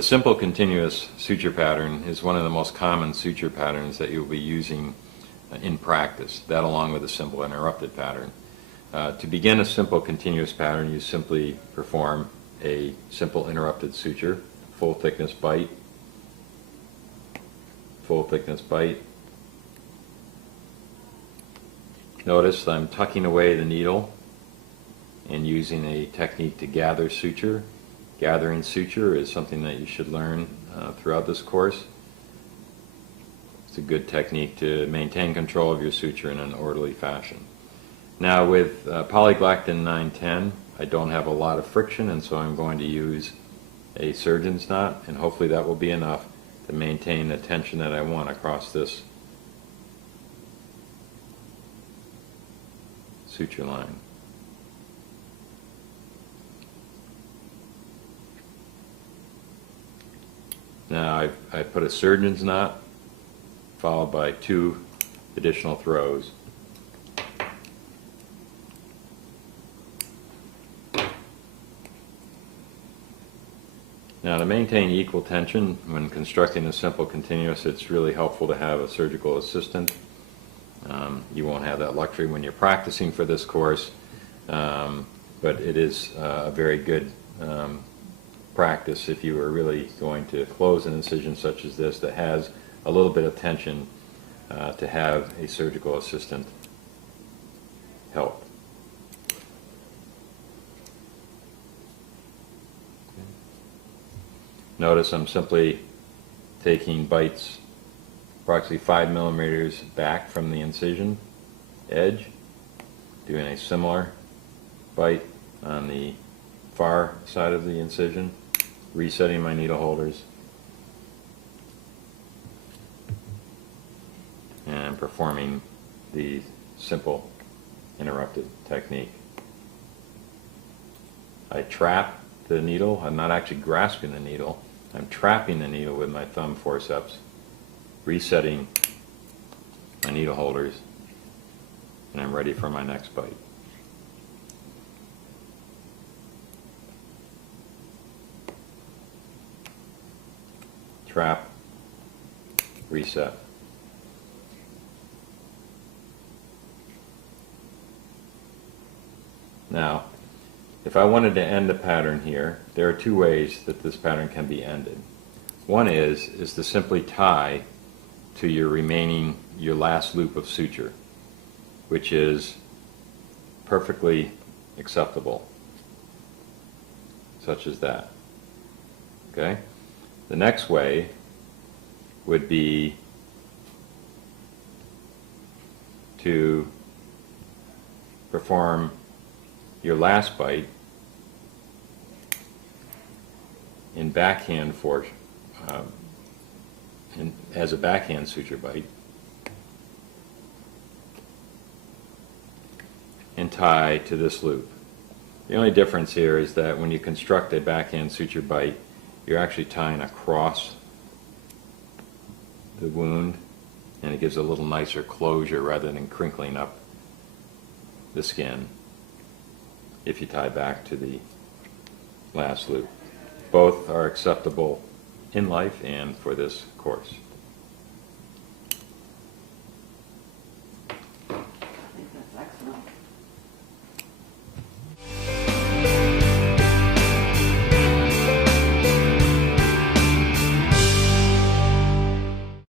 The simple continuous suture pattern is one of the most common suture patterns that you'll be using in practice, that along with a simple interrupted pattern. To begin a simple continuous pattern, you simply perform a simple interrupted suture, full thickness bite, full thickness bite. Notice I'm tucking away the needle and using a technique to gather suture. Gathering suture is something that you should learn throughout this course. It's a good technique to maintain control of your suture in an orderly fashion. Now with polyglactin 910, I don't have a lot of friction, and so I'm going to use a surgeon's knot, and hopefully that will be enough to maintain the tension that I want across this suture line. Now I've put a surgeon's knot followed by 2 additional throws. Now to maintain equal tension when constructing a simple continuous, it's really helpful to have a surgical assistant. You won't have that luxury when you're practicing for this course, but it is a very good practice if you are really going to close an incision such as this that has a little bit of tension, to have a surgical assistant help. Notice I'm simply taking bites approximately 5 millimeters back from the incision edge, doing a similar bite on the far side of the incision, resetting my needle holders, and performing the simple interrupted technique. I trap the needle. I'm not actually grasping the needle. I'm trapping the needle with my thumb forceps, resetting my needle holders, and I'm ready for my next bite. Trap, reset. Now, if I wanted to end the pattern here, there are 2 ways that this pattern can be ended. One is to simply tie to your last loop of suture, which is perfectly acceptable, such as that. Okay? The next way would be to perform your last bite in backhand as a backhand suture bite, and tie to this loop. The only difference here is that when you construct a backhand suture bite, you're actually tying across the wound, and it gives a little nicer closure rather than crinkling up the skin if you tie back to the last loop. Both are acceptable in life and for this course.